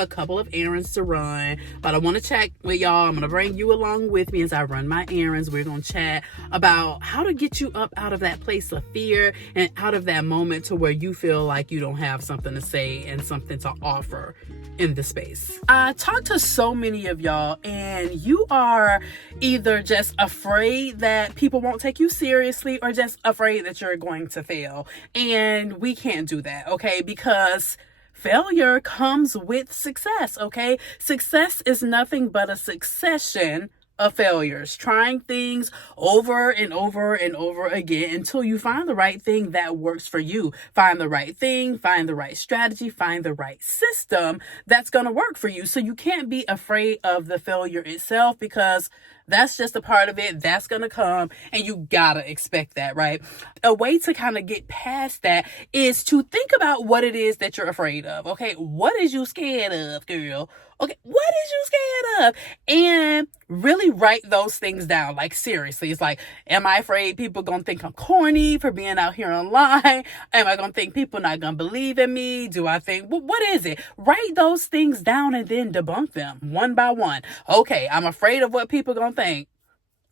A couple of errands to run, but I want to chat with y'all. I'm going to bring you along with me as I run my errands. We're going to chat about how to get you up out of that place of fear and out of that moment to where you feel like you don't have something to say and something to offer in the space. I talk to so many of y'all, and you are either just afraid that people won't take you seriously or just afraid that you're going to fail. And we can't do that, okay? Because failure comes with success, okay? Success is nothing but a succession of failures, trying things over and over and over again until you find the right thing that works for you. Find the right thing, find the right strategy, find the right system that's going to work for you. So you can't be afraid of the failure itself, because that's just a part of it. That's going to come, and you gotta expect that, right? A way to kind of get past that is to think about what it is that you're afraid of. Okay, what is you scared of, girl? Okay, what is you scared of? And really write those things down. Like, seriously, it's like, am I afraid people gonna think I'm corny for being out here online? Am I gonna think people not gonna believe in me? Do I think, what is it? Write those things down and then debunk them one by one. Okay, I'm afraid of what people gonna think.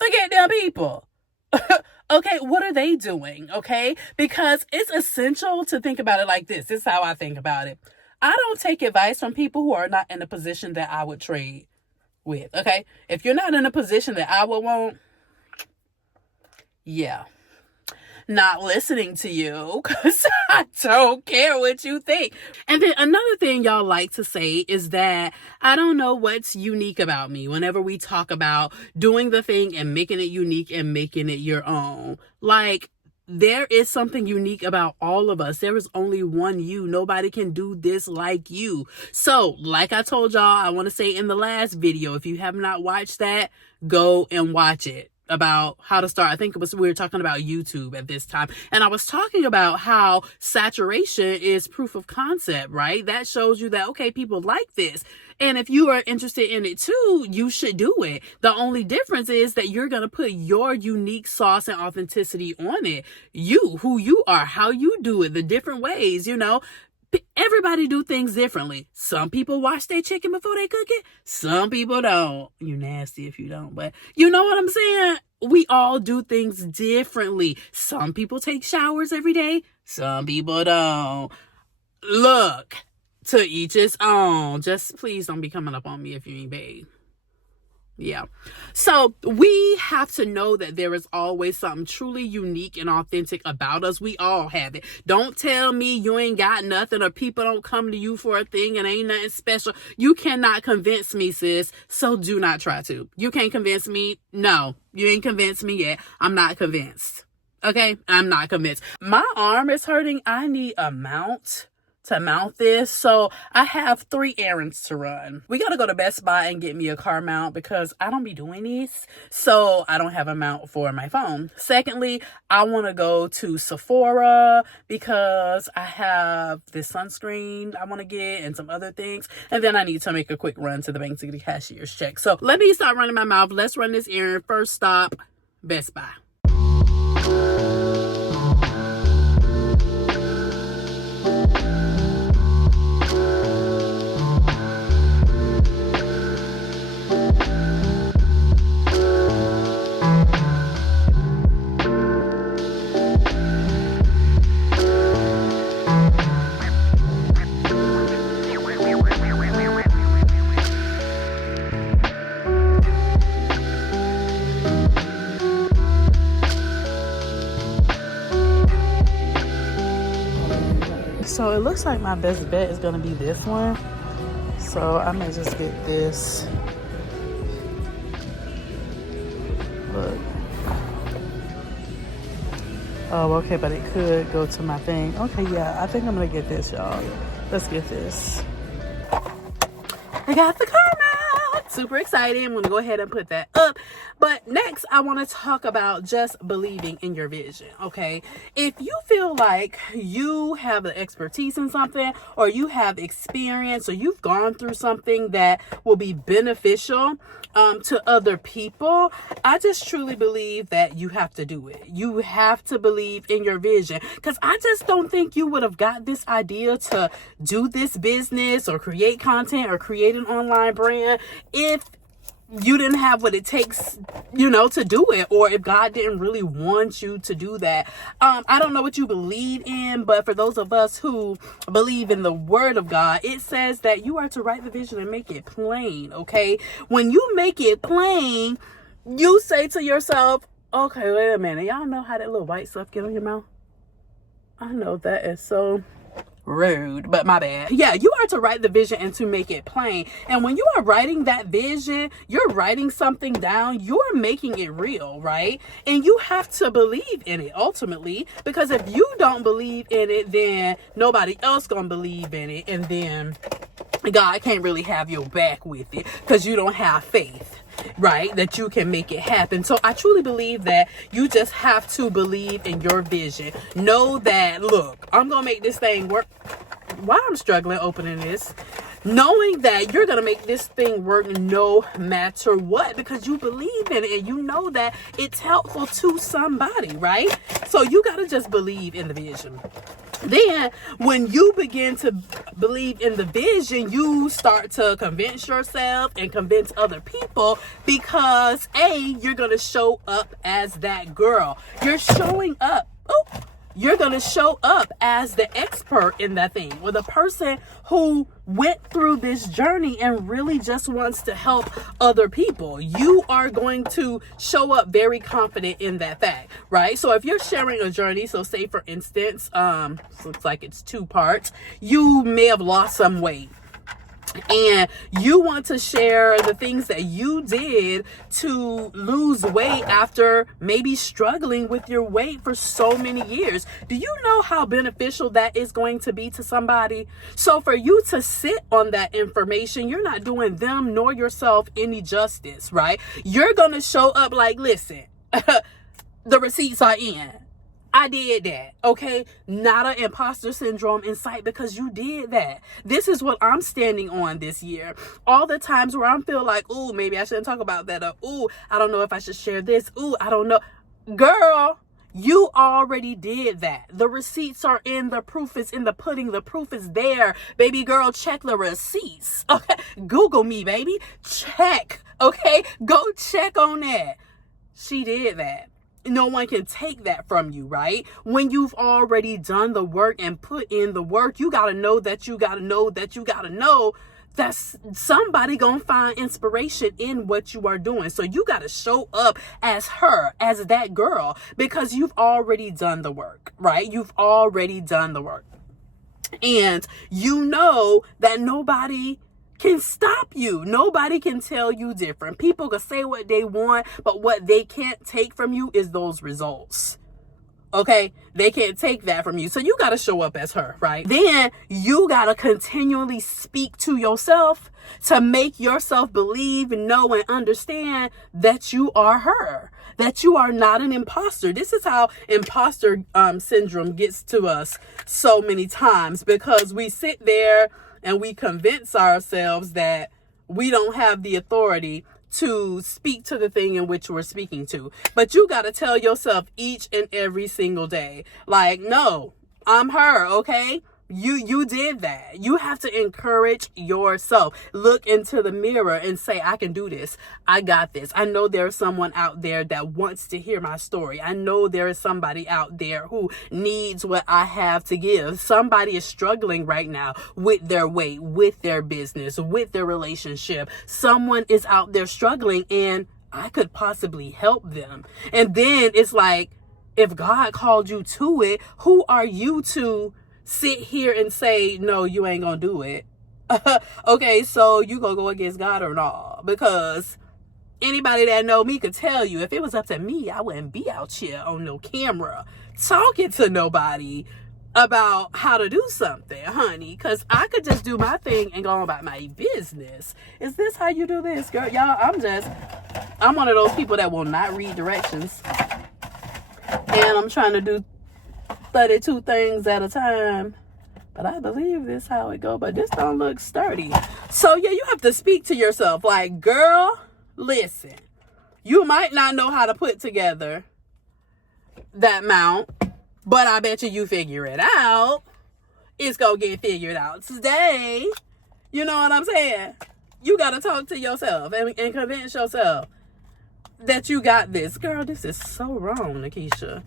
Forget them people. Okay, what are they doing? Okay, because it's essential to think about it like this. This is how I think about it. I don't take advice from people who are not in a position that I would trade with, okay? If you're not in a position that I would want, yeah, not listening to you, because I don't care what you think. And then another thing y'all like to say is that I don't know what's unique about me whenever we talk about doing the thing and making it unique and making it your own. Like, there is something unique about all of us. There is only one you. Nobody can do this like you. So, like I told y'all, I want to say in the last video, if you have not watched that, go and watch it. About how to start. I think we were talking about YouTube at this time. And I was talking about how saturation is proof of concept, right? That shows you that, okay, people like this. And if you are interested in it too, you should do it. The only difference is that you're going to put your unique sauce and authenticity on it. You, who you are, how you do it, the different ways, you know. Everybody do things differently. Some people wash their chicken before they cook it. Some people don't. You nasty if you don't, but you know what I'm saying? We all do things differently. Some people take showers every day. Some people don't. Look, to each his own. Just please don't be coming up on me if you ain't bathed. Yeah. So we have to know that there is always something truly unique and authentic about us. We all have it. Don't tell me you ain't got nothing, or people don't come to you for a thing and ain't nothing special. You cannot convince me, sis. So do not try to. You can't convince me. No, you ain't convinced me yet. I'm not convinced. Okay. I'm not convinced. My arm is hurting. I need a mount to mount this. So I have 3 errands to run. We got to go to Best Buy and get me a car mount because I don't be doing these. So I don't have a mount for my phone. Secondly, I want to go to Sephora because I have this sunscreen I want to get and some other things. And then I need to make a quick run to the bank to get a cashier's check. So let me start running my mouth. Let's run this errand. First stop, Best Buy. So it looks like my best bet is going to be this one. So I may just get this. Look. Oh, okay, but it could go to my thing. Okay, yeah, I think I'm going to get this, y'all. Let's get this. I got the car mount. super excited. I'm going to go ahead and put that up. But next, I want to talk about just believing in your vision, okay? If you feel like you have the expertise in something, or you have experience, or you've gone through something that will be beneficial to other people, I just truly believe that you have to do it. You have to believe in your vision, because I just don't think you would have got this idea to do this business or create content or create an online brand if you didn't have what it takes, to do it, or if God didn't really want you to do that. I don't know what you believe in, but for those of us who believe in the word of God, it says that you are to write the vision and make it plain, okay? When you make it plain, you say to yourself, okay, wait a minute. Y'all know how that little white stuff get on your mouth? I know that is so rude, but my bad. Yeah, you are to write the vision and to make it plain. And when you are writing that vision, you're writing something down, you're making it real, right? And you have to believe in it ultimately, because if you don't believe in it, then nobody else gonna believe in it, and then God can't really have your back with it because you don't have faith, right? That you can make it happen. So I truly believe that you just have to believe in your vision. Know that, look, I'm going to make this thing work. Why I'm struggling opening this. Knowing that you're going to make this thing work no matter what, because you believe in it and you know that it's helpful to somebody, right? So you got to just believe in the vision. Then when you begin to believe in the vision, you start to convince yourself and convince other people, because you're going to show up as that girl. You're showing up. You're going to show up as the expert in that thing, or the person who went through this journey and really just wants to help other people. You are going to show up very confident in that fact, right? So if you're sharing a journey, so say for instance, looks like it's 2 parts, you may have lost some weight, and you want to share the things that you did to lose weight after maybe struggling with your weight for so many years. Do you know how beneficial that is going to be to somebody? So for you to sit on that information, you're not doing them nor yourself any justice, right? You're going to show up like, listen, the receipts are in. I did that, okay? Not an imposter syndrome in sight, because you did that. This is what I'm standing on this year. All the times where I feel like, ooh, maybe I shouldn't talk about that, or ooh, I don't know if I should share this, ooh, I don't know. Girl, you already did that. The receipts are in, the proof is in the pudding, the proof is there. Baby girl, check the receipts, okay? Google me, baby. Check, okay? Go check on that. She did that. No one can take that from you, right? When you've already done the work and put in the work, you got to know that you got to know that you got to know that somebody gonna find inspiration in what you are doing. So you got to show up as her, as that girl, because you've already done the work, right? You've already done the work. And you know that nobody can stop you. Nobody can tell you different. People can say what they want, but what they can't take from you is those results. Okay? They can't take that from you. So you got to show up as her, right? Then you got to continually speak to yourself to make yourself believe, know, and understand that you are her, that you are not an imposter. This is how imposter syndrome gets to us so many times, because we sit there and we convince ourselves that we don't have the authority to speak to the thing in which we're speaking to. But you got to tell yourself each and every single day, like, no, I'm her, okay? You did that. You have to encourage yourself. Look into the mirror and say, I can do this. I got this. I know there's someone out there that wants to hear my story. I know there is somebody out there who needs what I have to give. Somebody is struggling right now with their weight, with their business, with their relationship. Someone is out there struggling, and I could possibly help them. And then it's like, if God called you to it, who are you to sit here and say, no, you ain't gonna do it? Okay, so you gonna go against God or not? Because anybody that know me could tell you, if it was up to me, I wouldn't be out here on no camera talking to nobody about how to do something, honey, because I could just do my thing and go on about my business. Is this how you do this, girl? Y'all, I'm one of those people that will not read directions, and I'm trying to do 32 things at a time, but I believe this how it go, but this don't look sturdy. So yeah, you have to speak to yourself like, girl, listen, you might not know how to put together that mount, but I bet you figure it out. It's gonna get figured out today. You know what I'm saying? You gotta talk to yourself and convince yourself that you got this. Girl, this is so wrong, Nakisha.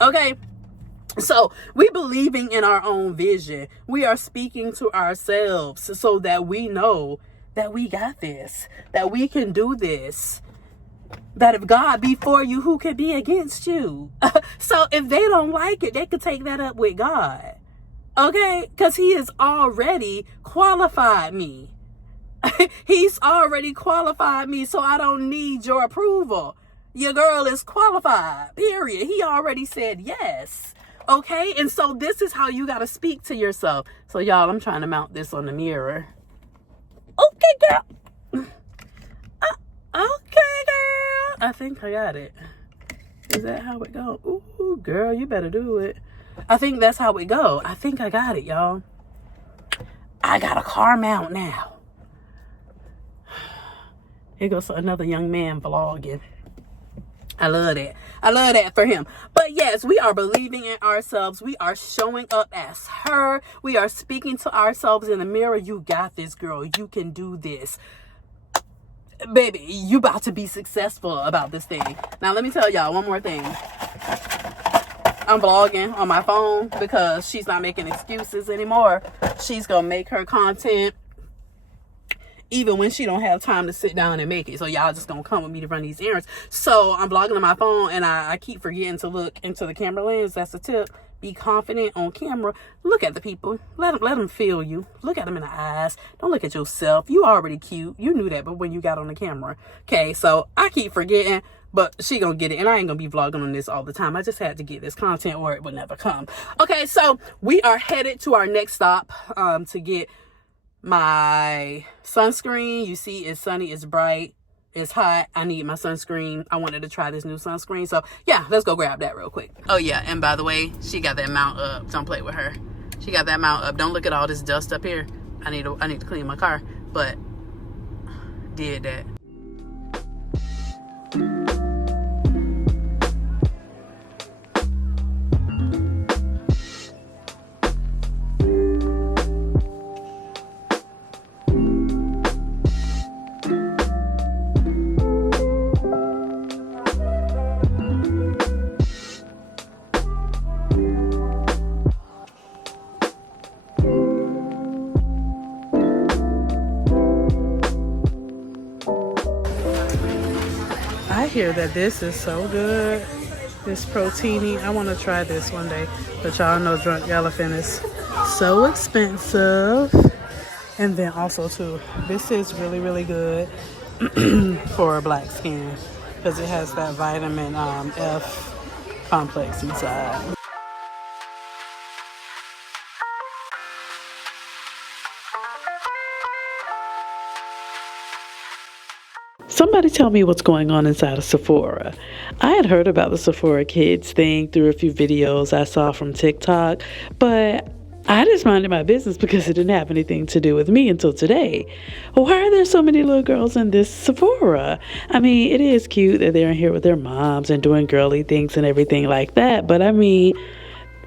Okay? So, we believing in our own vision. We are speaking to ourselves so that we know that we got this. That we can do this. That if God be for you, who could be against you? So if they don't like it, they could take that up with God. Okay? Because he has already qualified me. He's already qualified me, so I don't need your approval. Your girl is qualified, period. He already said yes. Okay? And so this is how you got to speak to yourself. So y'all, I'm trying to mount this on the mirror. Okay, girl. Okay, girl. I think I got it. Is that how it go? Ooh, girl, you better do it. I think that's how it go. I think I got it, y'all. I got a car mount now. Here goes another young man vlogging. I love that. I love that for him. But yes, we are believing in ourselves. We are showing up as her. We are speaking to ourselves in the mirror. You got this, girl. You can do this. Baby, you about to be successful about this thing. Now, let me tell y'all one more thing. I'm vlogging on my phone because she's not making excuses anymore. She's going to make her content even when she don't have time to sit down and make it. So y'all just gonna come with me to run these errands. So I'm vlogging on my phone and I keep forgetting to look into the camera lens. That's a tip. Be confident on camera. Look at the people. Let them feel you. Look at them in the eyes. Don't look at yourself. You already cute. You knew that, but when you got on the camera. Okay, so I keep forgetting, but she gonna get it. And I ain't gonna be vlogging on this all the time. I just had to get this content or it would never come. Okay, so we are headed to our next stop to get my sunscreen. You see, it's sunny, it's bright, it's hot. I need my sunscreen. I wanted to try this new sunscreen. So yeah, let's go grab that real quick. Oh yeah, and by the way, she got that mount up. Don't play with her. She got that mount up. Don't look at all this dust up here. I need to clean my car, but did that. I hear that this is so good. This proteiny. I want to try this one day. But y'all know Drunk Elephant is so expensive. And then also too, this is really, really good for black skin because it has that vitamin F complex inside. Somebody tell me what's going on inside of Sephora. I had heard about the Sephora Kids thing through a few videos I saw from TikTok, but I just minded my business because it didn't have anything to do with me until today. Why are there so many little girls in this Sephora? I mean, it is cute that they're in here with their moms and doing girly things and everything like that, but I mean,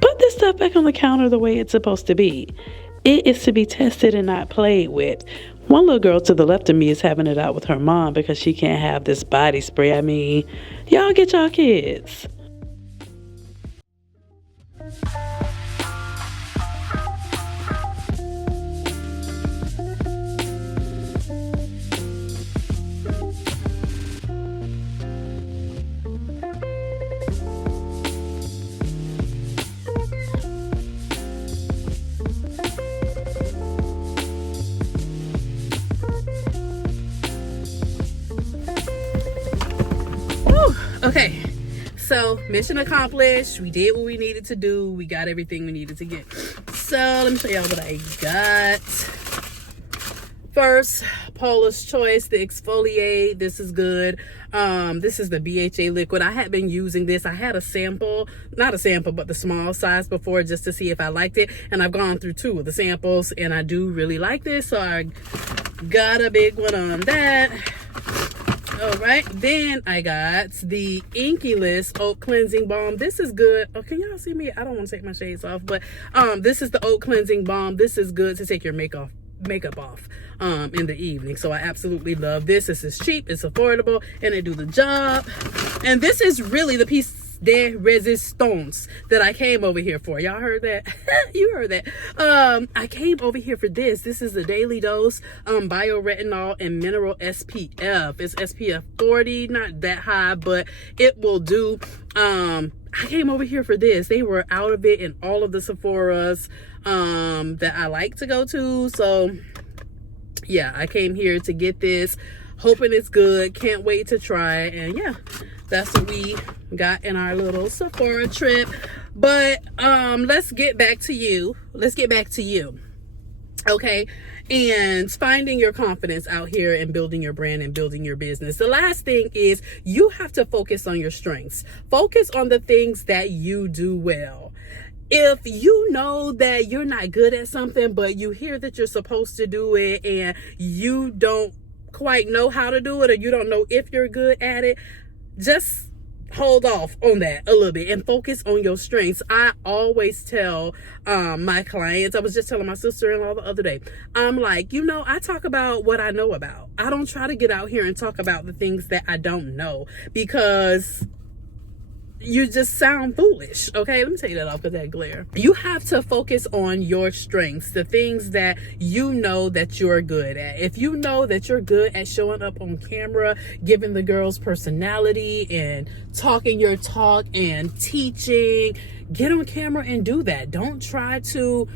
put this stuff back on the counter the way it's supposed to be. It is to be tested and not played with. One little girl to the left of me is having it out with her mom because she can't have this body spray. I mean, y'all get y'all kids. Okay, So mission accomplished. We did what we needed to do. We got everything we needed to get. So let me show y'all what I got. First, Paula's Choice, the exfoliate. This is good. This is the BHA liquid. I had been using this. I had a sample, not a sample, but the small size before, just to see if I liked it. And I've gone through 2 of the samples, and I do really like this. So I got a big one on that. All right, then I got the Inkyless Oat Cleansing Balm. This is good. Oh, can y'all see me? I don't want to take my shades off, but this is the Oat Cleansing Balm. This is good to take your makeup off in the evening. So I absolutely love this. This is cheap, it's affordable, and it do the job. And this is really the piece de resistance that I came over here for. Y'all heard that? You heard that. I came over here for this. This is the Daily Dose bioretinol and mineral SPF. It's SPF 40, not that high, but it will do. I came over here for this. They were out of it in all of the Sephora's that I like to go to. So yeah, I came here to get this, hoping it's good. Can't wait to try it. And yeah, that's what we got in our little Sephora trip. But let's get back to you. Okay, and finding your confidence out here and building your brand and building your business. The last thing is you have to focus on your strengths. Focus on the things that you do well. If you know that you're not good at something, but you hear that you're supposed to do it and you don't quite know how to do it, or you don't know if you're good at it, just hold off on that a little bit and focus on your strengths. I always tell my clients, I was just telling my sister-in-law the other day, I'm like, I talk about what I know about. I don't try to get out here and talk about the things that I don't know, because you just sound foolish. Okay, let me take that off with that glare. You have to focus on your strengths, the things that you know that you're good at. If you know that you're good at showing up on camera, giving the girls personality and talking your talk and teaching, get on camera and do that. Don't try to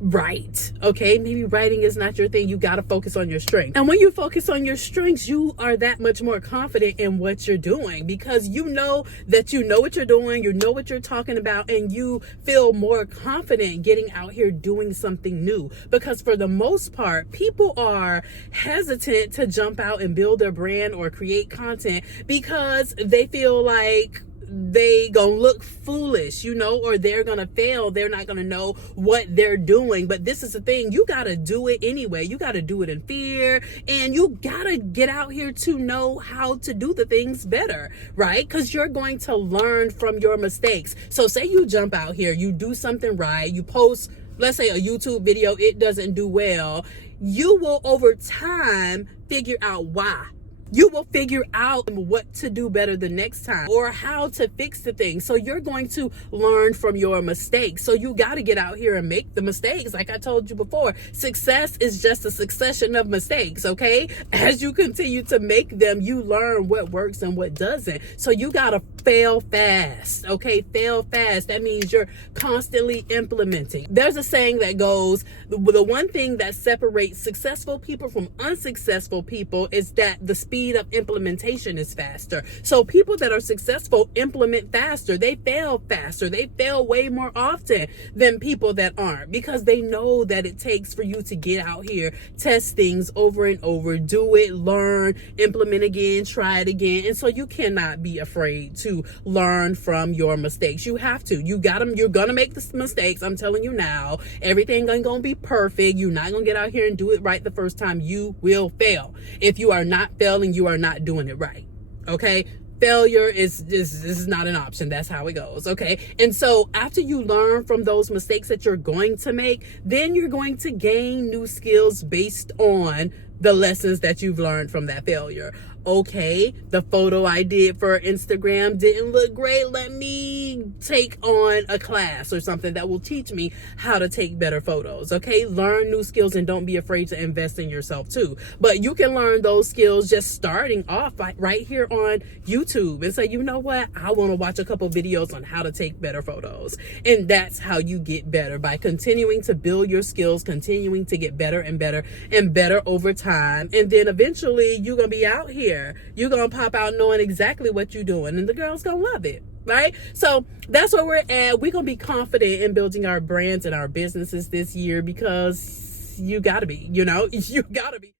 write. Okay, maybe writing is not your thing. You got to focus on your strengths. And when you focus on your strengths, you are that much more confident in what you're doing, because you know that you know what you're doing, you know what you're talking about, and you feel more confident getting out here doing something new. Because for the most part, people are hesitant to jump out and build their brand or create content because they feel like they gonna look foolish, or they're gonna fail. They're not gonna know what they're doing. But this is the thing, you gotta do it anyway. You gotta do it in fear, and you gotta get out here to know how to do the things better, right? Because you're going to learn from your mistakes. So say you jump out here, you do something right, you post, let's say, a YouTube video, it doesn't do well. You will over time figure out why. You will figure out what to do better the next time, or how to fix the thing. So you're going to learn from your mistakes. So you got to get out here and make the mistakes. Like I told you before, success is just a succession of mistakes. Okay. As you continue to make them, you learn what works and what doesn't. So you got to fail fast. Okay. Fail fast. That means you're constantly implementing. There's a saying that goes, the one thing that separates successful people from unsuccessful people is that the speed of implementation is faster. So people that are successful implement faster. They fail faster. They fail way more often than people that aren't, because they know that it takes for you to get out here, test things over and over, do it, learn, implement again, try it again. And so you cannot be afraid to learn from your mistakes. You have to. You're going to make the mistakes. I'm telling you now, everything ain't going to be perfect. You're not going to get out here and do it right the first time. You will fail. If you are not failing, you are not doing it right. Okay. Failure is not an option. That's how it goes. Okay. And so after you learn from those mistakes that you're going to make, then you're going to gain new skills based on the lessons that you've learned from that failure. Okay, the photo I did for Instagram didn't look great. Let me take on a class or something that will teach me how to take better photos. Okay, learn new skills and don't be afraid to invest in yourself too. But you can learn those skills just starting off right here on YouTube and say, you know what? I want to watch a couple videos on how to take better photos. And that's how you get better, by continuing to build your skills, continuing to get better and better and better over time. And then eventually you're going to be out here there. You're going to pop out knowing exactly what you're doing, and the girl's going to love it. Right? So that's where we're at. We're going to be confident in building our brands and our businesses this year, because you got to be, you got to be.